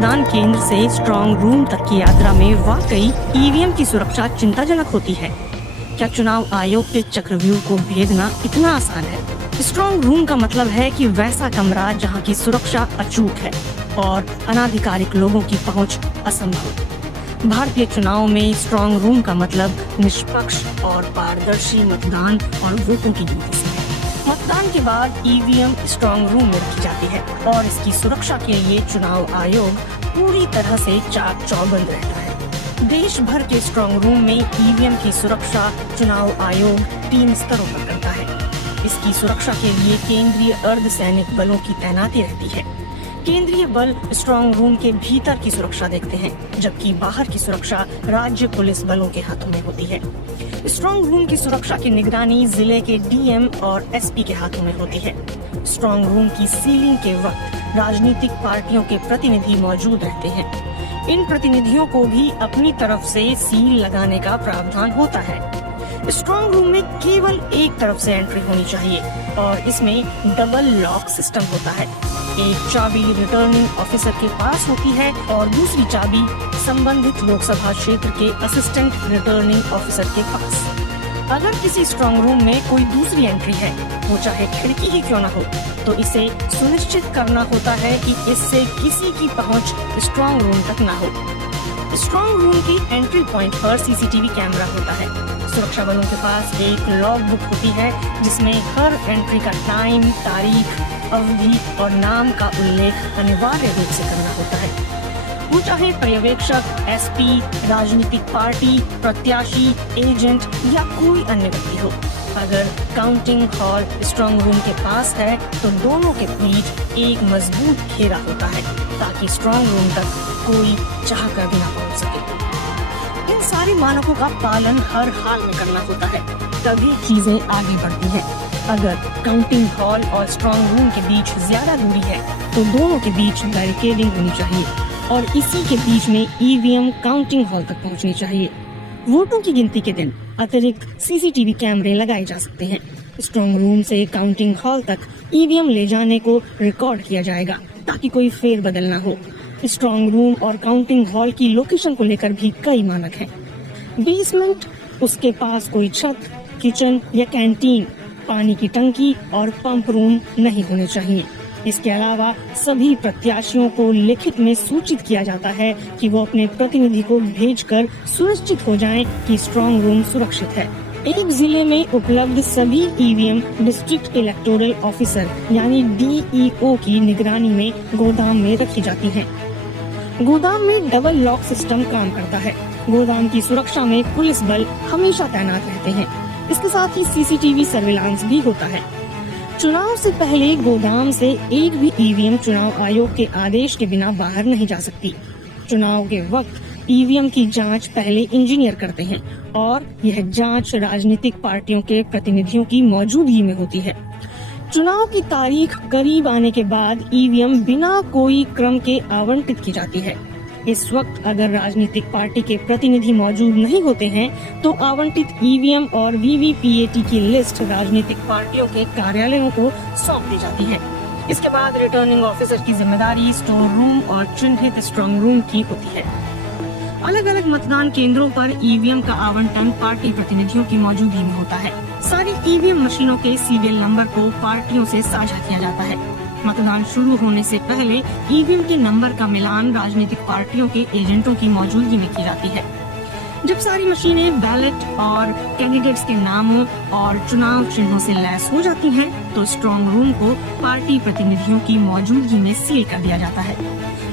मतदान केंद्र से स्ट्रांग रूम तक की यात्रा में वाकई ईवीएम की सुरक्षा चिंताजनक होती है। क्या चुनाव आयोग के चक्रव्यूह को भेदना इतना आसान है? स्ट्रांग रूम का मतलब है कि वैसा कमरा जहां की सुरक्षा अचूक है और अनाधिकारिक लोगों की पहुंच असंभव। भारतीय चुनाव में स्ट्रांग रूम का मतलब निष्पक्ष और पारदर्शी मतदान और वोटों की गिनती से है। मतदान के बाद ईवीएम स्ट्रांग रूम में रखी जाती है और इसकी सुरक्षा के लिए चुनाव आयोग पूरी तरह से चाक चौबंद रहता है। देश भर के स्ट्रांग रूम में ईवीएम की सुरक्षा चुनाव आयोग 3 स्तरों पर करता है। इसकी सुरक्षा के लिए केंद्रीय अर्धसैनिक बलों की तैनाती रहती है। केंद्रीय बल स्ट्रांग रूम के भीतर की सुरक्षा देखते हैं, जबकि बाहर की सुरक्षा राज्य पुलिस बलों के हाथों में होती है। स्ट्रांग रूम की सुरक्षा की निगरानी जिले के डीएम और एसपी के हाथों में होती है। स्ट्रांग रूम की सीलिंग के वक्त राजनीतिक पार्टियों के प्रतिनिधि मौजूद रहते हैं। इन प्रतिनिधियों को भी अपनी तरफ से सील लगाने का प्रावधान होता है। स्ट्रांग रूम में केवल एक तरफ से एंट्री होनी चाहिए और इसमें डबल लॉक सिस्टम होता है। एक चाबी रिटर्निंग ऑफिसर के पास होती है और दूसरी चाबी संबंधित लोकसभा क्षेत्र के असिस्टेंट रिटर्निंग ऑफिसर के पास। अगर किसी स्ट्रांग रूम में कोई दूसरी एंट्री है, वो चाहे खिड़की ही क्यों न हो, तो इसे सुनिश्चित करना होता है कि इससे किसी की पहुंच स्ट्रांग रूम तक न हो। स्ट्रांग रूम की एंट्री पॉइंट पर सीसीटीवी कैमरा होता है। सुरक्षा बलों के पास एक लॉग बुक होती है जिसमें हर एंट्री का टाइम, तारीख, अवधि और नाम का उल्लेख अनिवार्य रूप से करना होता है। वो चाहे पर्यवेक्षक, एसपी, राजनीतिक पार्टी, प्रत्याशी, एजेंट या कोई अन्य व्यक्ति हो। अगर काउंटिंग हॉल स्ट्रांग रूम के पास है तो दोनों के बीच एक मजबूत घेरा होता है ताकि स्ट्रांग रूम तक कोई चाह कर भी ना पहुंच सके। इन सारे मानकों का पालन हर हाल में करना होता है, तभी चीजें आगे बढ़ती हैं। अगर काउंटिंग हॉल और स्ट्रांग रूम के बीच ज्यादा दूरी है तो दोनों के बीच बैरिकेडिंग होनी चाहिए और इसी के बीच में ईवीएम काउंटिंग हॉल तक पहुंचनी चाहिए। वोटों की गिनती के दिन अतिरिक्त सीसीटीवी कैमरे लगाए जा सकते हैं। स्ट्रांग रूम से काउंटिंग हॉल तक ईवीएम ले जाने को रिकॉर्ड किया जाएगा ताकि कोई फेरबदल न हो। स्ट्रांग रूम और काउंटिंग हॉल की लोकेशन को लेकर भी कई मानक हैं। बेसमेंट, उसके पास कोई छत, किचन या कैंटीन, पानी की टंकी और पंप रूम नहीं होने चाहिए। इसके अलावा सभी प्रत्याशियों को लिखित में सूचित किया जाता है कि वो अपने प्रतिनिधि को भेजकर सुनिश्चित हो जाएं कि स्ट्रांग रूम सुरक्षित है। एक जिले में उपलब्ध सभी ईवीएम डिस्ट्रिक्ट इलेक्टोरल ऑफिसर यानी डीईओ की निगरानी में गोदाम में रखी जाती हैं। गोदाम में डबल लॉक सिस्टम काम करता है। गोदाम की सुरक्षा में पुलिस बल हमेशा तैनात रहते हैं। इसके साथ ही सीसीटीवी सर्विलांस भी होता है। चुनाव से पहले गोदाम से एक भी ईवीएम चुनाव आयोग के आदेश के बिना बाहर नहीं जा सकती। चुनाव के वक्त ईवीएम की जांच पहले इंजीनियर करते हैं और यह जांच राजनीतिक पार्टियों के प्रतिनिधियों की मौजूदगी में होती है। चुनाव की तारीख करीब आने के बाद ईवीएम बिना कोई क्रम के आवंटित की जाती है। इस वक्त अगर राजनीतिक पार्टी के प्रतिनिधि मौजूद नहीं होते हैं तो आवंटित ईवीएम और वीवीपीएटी की लिस्ट राजनीतिक पार्टियों के कार्यालयों को सौंप दी जाती है। इसके बाद रिटर्निंग ऑफिसर की जिम्मेदारी स्टोर रूम और चिन्हित स्ट्रांग रूम की होती है। अलग अलग मतदान केंद्रों पर ईवीएम का आवंटन पार्टी प्रतिनिधियों की मौजूदगी में होता है। सारी ईवीएम मशीनों के सीरियल नंबर को पार्टियों से साझा किया जाता है। मतदान शुरू होने से पहले ईवीएम के नंबर का मिलान राजनीतिक पार्टियों के एजेंटों की मौजूदगी में की जाती है। जब सारी मशीनें बैलेट और कैंडिडेट्स के नामों और चुनाव चिन्हों से लैस हो जाती हैं, तो स्ट्रांग रूम को पार्टी प्रतिनिधियों की मौजूदगी में सील कर दिया जाता है।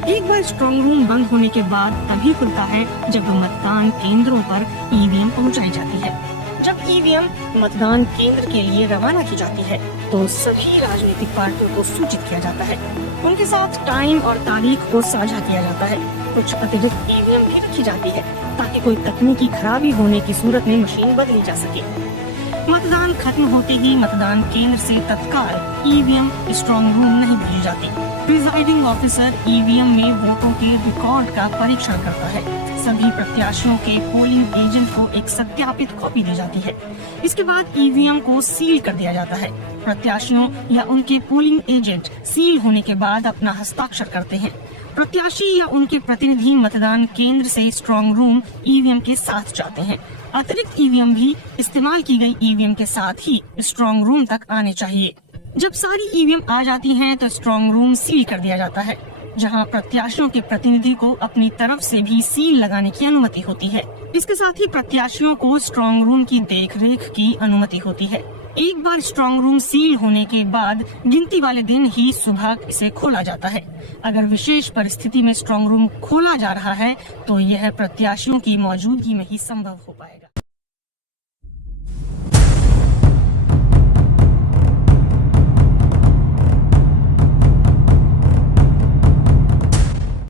एक बार स्ट्रांग रूम बंद होने के बाद तभी खुलता है जब मतदान केंद्रों पर ईवीएम पहुंचाई जाती है। जब ईवीएम मतदान केंद्र के लिए रवाना की जाती है तो सभी राजनीतिक पार्टियों को सूचित किया जाता है। उनके साथ टाइम और तारीख को साझा किया जाता है। कुछ अतिरिक्त ईवीएम भी रखी जाती है ताकि कोई तकनीकी खराबी होने की सूरत में मशीन बदली जा सके। मतदान खत्म होते ही मतदान केंद्र से तत्काल ईवीएम स्ट्रांग रूम नहीं भेजी जाती। प्रिजाइडिंग ऑफिसर ईवीएम में वोटों के रिकॉर्ड का परीक्षण करता है। सभी प्रत्याशियों के पोलिंग एजेंट को एक सत्यापित कॉपी दी जाती है। इसके बाद ईवीएम को सील कर दिया जाता है। प्रत्याशियों या उनके पोलिंग एजेंट सील होने के बाद अपना हस्ताक्षर करते हैं। प्रत्याशी या उनके प्रतिनिधि मतदान केंद्र से स्ट्रांग रूम ईवीएम के साथ जाते हैं। अतिरिक्त ईवीएम भी इस्तेमाल की गई ईवीएम के साथ ही स्ट्रांग रूम तक आने चाहिए। जब सारी ईवीएम आ जाती हैं तो स्ट्रांग रूम सील कर दिया जाता है, जहां प्रत्याशियों के प्रतिनिधि को अपनी तरफ से भी सील लगाने की अनुमति होती है। इसके साथ ही प्रत्याशियों को स्ट्रांग रूम की देखरेख की अनुमति होती है। एक बार स्ट्रांग रूम सील होने के बाद गिनती वाले दिन ही सुबह इसे खोला जाता है। अगर विशेष परिस्थिति में स्ट्रांग रूम खोला जा रहा है तो यह प्रत्याशियों की मौजूदगी में ही संभव हो पाएगा।